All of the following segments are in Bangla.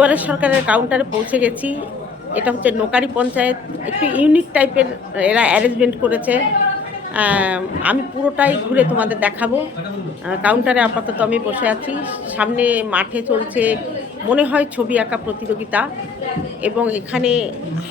দুয়ারে সরকারের কাউন্টারে পৌঁছে গেছি। এটা হচ্ছে নোকারি পঞ্চায়েত, একটু ইউনিক টাইপের এরা অ্যারেঞ্জমেন্ট করেছে। আমি পুরোটাই ঘুরে তোমাদের দেখাবো। কাউন্টারে আপাতত আমি বসে আছি। সামনে মাঠে চলছে, মনে হয় ছবি আঁকা প্রতিযোগিতা। এবং এখানে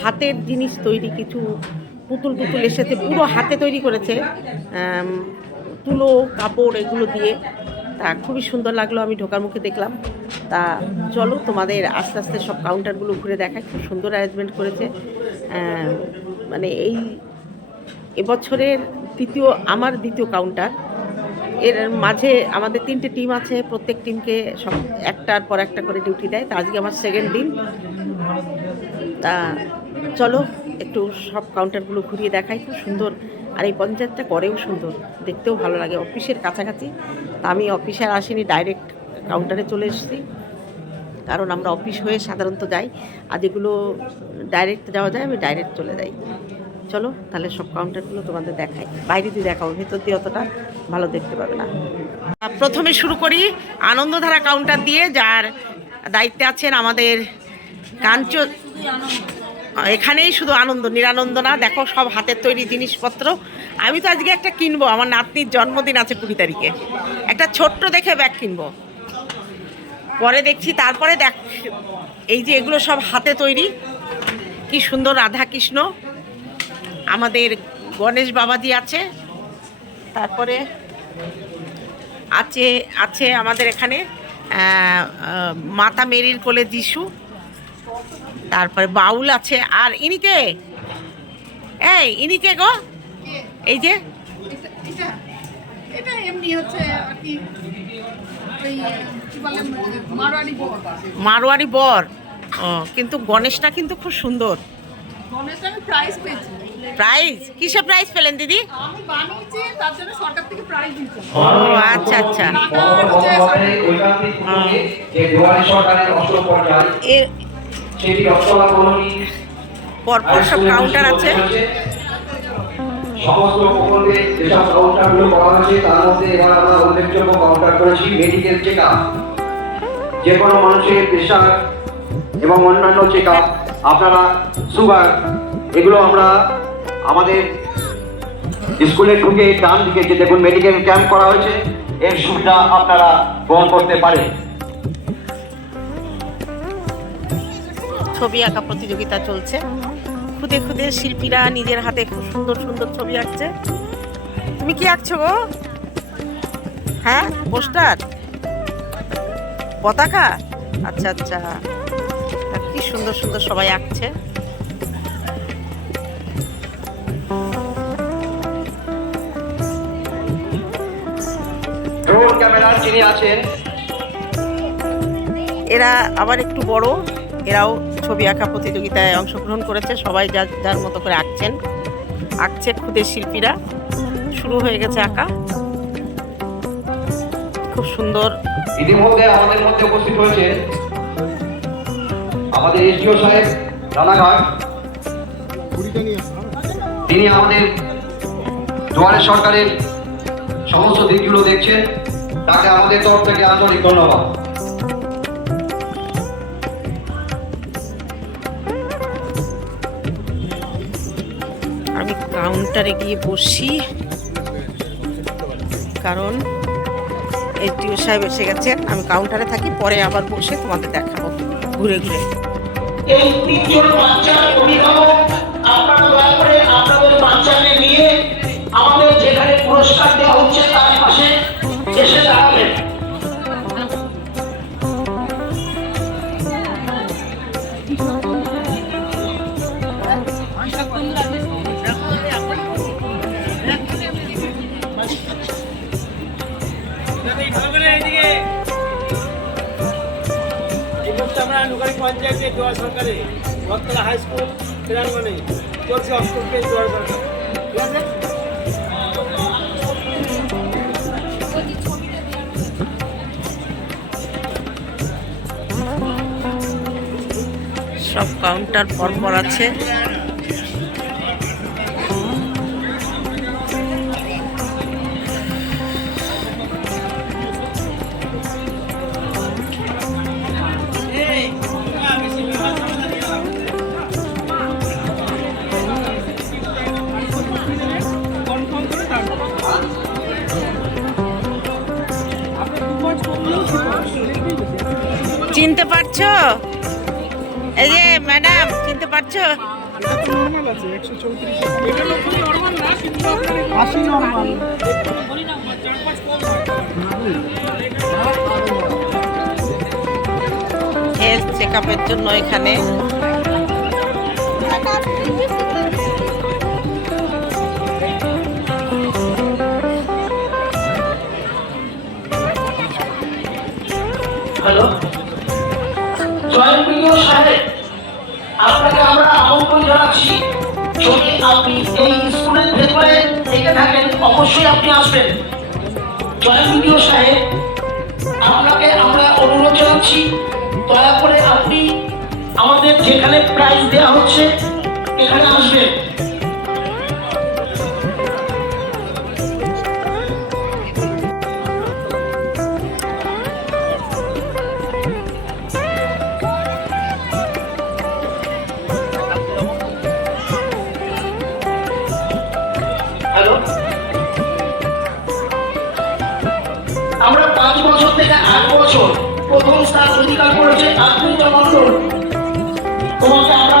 হাতের জিনিস তৈরি কিছু পুতুল পুতুল এসেছে, পুরো হাতে তৈরি করেছে। তুলো, কাপড় এগুলো দিয়ে। তা খুবই সুন্দর লাগল, আমি ঢোকার মুখে দেখলাম। তা চলো তোমাদের আস্তে আস্তে সব কাউন্টারগুলো ঘুরে দেখায় খুব সুন্দর অ্যারেঞ্জমেন্ট করেছে। মানে এই এবছরের তৃতীয় আমার দ্বিতীয় কাউন্টার এর মাঝে আমাদের তিনটে টিম আছে, প্রত্যেক টিমকে সব একটার পর একটা করে ডিউটি দেয়। তা আজকে আমার সেকেন্ড দিন। তা চলো একটু সব কাউন্টারগুলো ঘুরিয়ে দেখাই। খুব সুন্দর। আর এই পঞ্চায়েতটা করেও সুন্দর। দেখতেও ভালো লাগে। অফিসের কাছাকাছি। তা আমি অফিসে আসিনি ডাইরেক্ট কাউন্টারে চলে এসেছি। কারণ আমরা অফিস হয়ে সাধারণত যাই আর যেগুলো ডাইরেক্ট যাওয়া যায়, আমি ডাইরেক্ট চলে যাই। চলো, তাহলে সব কাউন্টারগুলো তোমাদের দেখাই। বাইরে দিয়ে দেখাবো ভেতর দিয়ে অতটা ভালো দেখতে পাবে না। প্রথমে শুরু করি আনন্দধারা কাউন্টার দিয়ে, যার দায়িত্বে আছেন আমাদের কাঞ্চ এখানেই শুধু আনন্দ, নিরানন্দ না, দেখো সব হাতের তৈরি জিনিসপত্র। আমি তো আজকে একটা কিনবো, আমার নাতনির জন্মদিন আছে কুড়ি তারিখে। একটা ছোট্ট দেখে ব্যাগ কিনবো। পরে দেখছি তারপরে দেখ এই যে এগুলো সব হাতে তৈরি। কি সুন্দর রাধা কৃষ্ণ আমাদের গণেশ বাবাজি আছে। তারপরে আছে আছে আমাদের এখানে মাতা মেরির কোলে যিশু। তারপরে বাউল আছে। আর ইনিকে এই ইনিকে গো? এই যে? এটা এমনি হচ্ছে কি কি মারোয়ারি বর। ও, কিন্তু গণেশটা কিন্তু খুব সুন্দর। প্রাইজ কিসে প্রাইজ পেলেন দিদি? আমি বানিয়েছি তার জন্য সরকার থেকে প্রাইজ দিচ্ছে ও আচ্ছা আচ্ছা। পরপর সব কাউন্টার আছে। সমস্ত প্রকল্পে যেসব কাউন্টারগুলো করা হয়েছে, তার মধ্যে এবার আমরা উল্লেখযোগ্য কাউন্টার করেছি মেডিকেল চেক আপ যে কোনো মানুষের প্রেশার এবং অন্যান্য চেক আপ আপনারা সুগার এগুলো আমরা আমাদের স্কুলে ঢুকে ডান দিকে যে দেখুন মেডিকেল ক্যাম্প করা হয়েছে, এর সুবিধা আপনারা গ্রহণ করতে পারেন। ছবি আঁকা প্রতিযোগিতা চলছে। খুদে খুদে শিল্পীরা নিজের হাতে খুব সুন্দর সুন্দর ছবি আঁকছে। তুমি কি আঁকছো গো? হ্যাঁ? পোস্টার? পতাকা? আচ্ছা আচ্ছা। কি সুন্দর সুন্দর সবাই আঁকছে। যিনি আছেন এরা আবার একটু বড় এরাও ছবি আঁকা প্রতিযোগিতায় অংশগ্রহণ করেছে। সবাই যার যার মতো করে আঁকছেন। আঁকছে খুদে শিল্পীরা। শুরু হয়ে গেছে আঁকা। খুব সুন্দর। ইতিমধ্যে আমাদের মধ্যে উপস্থিত হয়েছে আমাদের এসডিও সাহেব, রানাঘাট। তিনি আমাদের দুয়ারে সরকারের সমস্ত দিকগুলো দেখছেন। তাকে আমাদের তরফ থেকে আন্তরিক ধন্যবাদ। কাউন্টারে গিয়ে বসি। কারণ এসডিও সাহেব এসে গেছেন, আমি কাউন্টারে থাকি, পরে আবার বসে তোমাদের দেখাবো, ঘুরে ঘুরে। আমাদের যেখানে পুরস্কার দেওয়া হচ্ছে তার পাশে এসে দাঁড়াবেন পঞ্চায়েতে দোয়া সরকারে রথতলা হাই স্কুল ক্রীড়াঙ্গনে চলছে অষ্টমকে সরকার। ঠিক আছে? সব কাউন্টার পরপর আছে। ম্যাডাম চিনতে পারছ? হেলথ চেক আপের জন্য এখানে। হ্যালো জয়প্রিয় সাহেব আপনাকে আমরা আমন্ত্রণ জানাচ্ছি। যদি আপনি এই স্কুলের ভেতরে থেকে থাকেন, অবশ্যই আপনি আসবেন। জয়ন্তীয় সাহেব, আপনাকে আমরা অনুরোধ জানাচ্ছি, দয়া করে আপনি আমাদের যেখানে প্রাইজ দেওয়া হচ্ছে, এখানে আসবেন। আমরা পাঁচ বছর থেকে আট বছর প্রথম স্থান অধিকার করেছে আপনি মন্ডল তোমাকে আমরা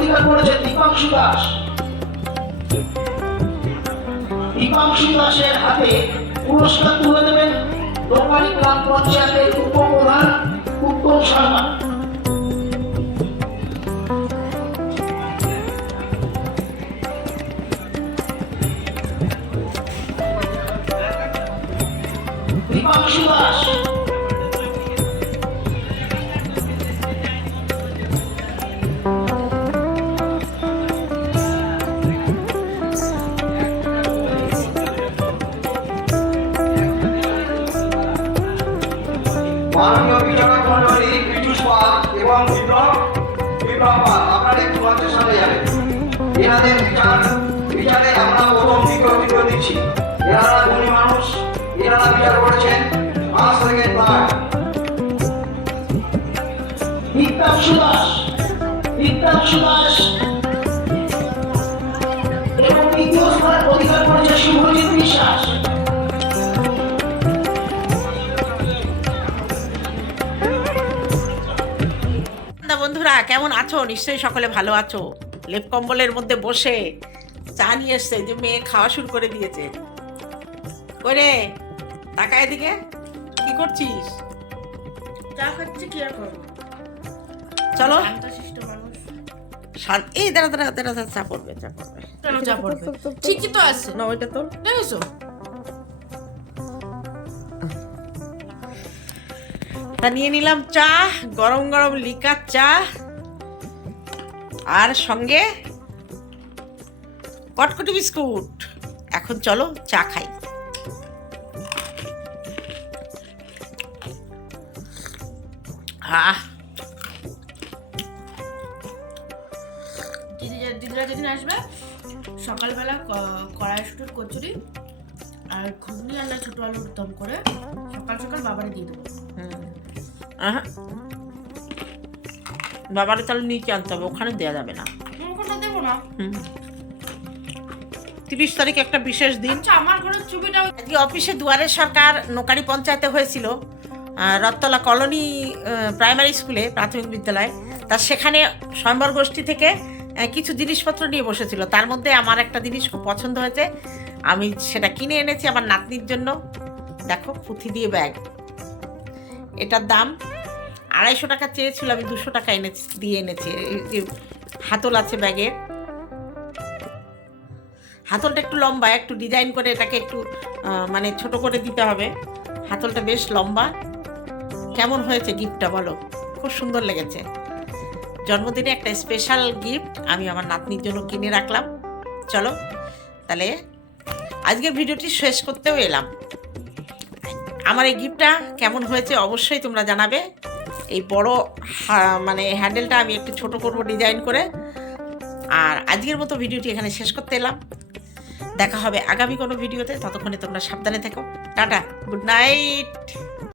অধিকার করেছে দীপাংশু দাস। দীপাংশু দাসের হাতে পুরস্কার তুলে দেবেন দোকানি গ্রাম পঞ্চায়েতের উপপ্রধান আপনারা একটু যাবে। এনাদের বিচার বিচারে আমরা প্রথম বিকল্পিত দিচ্ছি। এনারা গুণী মানুষ এনারা বিচার করেছেন। পাঁচ থেকে দাস দীপাংশু দাস এবং দ্বিতীয় স্থান অধিকার করেছে বন্ধুরা কেমন আছো? নিশ্চয়ই সকলে ভালো আছো। লেপ কম্বলের মধ্যে বসে চা নিয়ে এসছে যে মেয়ে খাওয়া শুরু করে দিয়েছে। করে টাকা এদিকে। কি করছিস? যা খাচ্ছে কি আর করব? চলো। শান্ত এই দাঁড়া দাঁড়া দাঁড়া চা পড়বে চা পড়বে। পড়বে? ঠিকই তো আছে। না ওইটা তোর। দেখেছ? নিয়ে নিলাম চা গরম গরম লিকার চা আর সঙ্গে কটকটি বিস্কুট। এখন চলো চা খাই। দিদি দিদিরা যেদিন আসবে, সকালবেলা ক- কড়াইশুটির কচুরি আর ঘুগনি না ছোটো আলুর দম করে সকাল সকাল বাবারে দিয়ে দেবো। বাবারে তাহলে নিচে আনতে হবে ওখানে দেওয়া যাবে না। দেবো না। হুম। তিরিশ তারিখ একটা বিশেষ দিন। আচ্ছা আমার ঘরের ছবিটা আজকে অফিসে দুয়ারে সরকার নোকারি পঞ্চায়েতে হয়েছিল আহ, রথতলা কলোনি প্রাইমারি স্কুলে প্রাথমিক বিদ্যালয়। তা সেখানে স্বয়ম্বর গোষ্ঠী থেকে কিছু জিনিসপত্র নিয়ে বসেছিল। তার মধ্যে আমার একটা জিনিস খুব পছন্দ হয়েছে। আমি সেটা কিনে এনেছি আমার নাতনির জন্য। দেখো পুঁথি দিয়ে ব্যাগ। এটার দাম আড়াইশো টাকা চেয়েছিল, আমি দুশো টাকা এনেছি, দিয়ে এনেছি। হাতল আছে ব্যাগের হাতলটা একটু লম্বা, একটু ডিজাইন করে এটাকে একটু মানে ছোট করে দিতে হবে। হাতলটা বেশ লম্বা। কেমন হয়েছে গিফটটা বলো? খুব সুন্দর লেগেছে। জন্মদিনে একটা স্পেশাল গিফট আমি আমার নাতনির জন্য কিনে রাখলাম। চলো, তাহলে আজকের ভিডিওটি শেষ করতেও এলাম। আমার এই গিফটটা কেমন হয়েছে অবশ্যই তোমরা জানাবে। এই বড় মানে হ্যান্ডেলটা আমি একটু ছোট করব ডিজাইন করে। আর আজকের মতো ভিডিওটি এখানে শেষ করতে এলাম। দেখা হবে আগামী কোনো ভিডিওতে ততক্ষণে তোমরা সাবধানে থেকো। Tata good night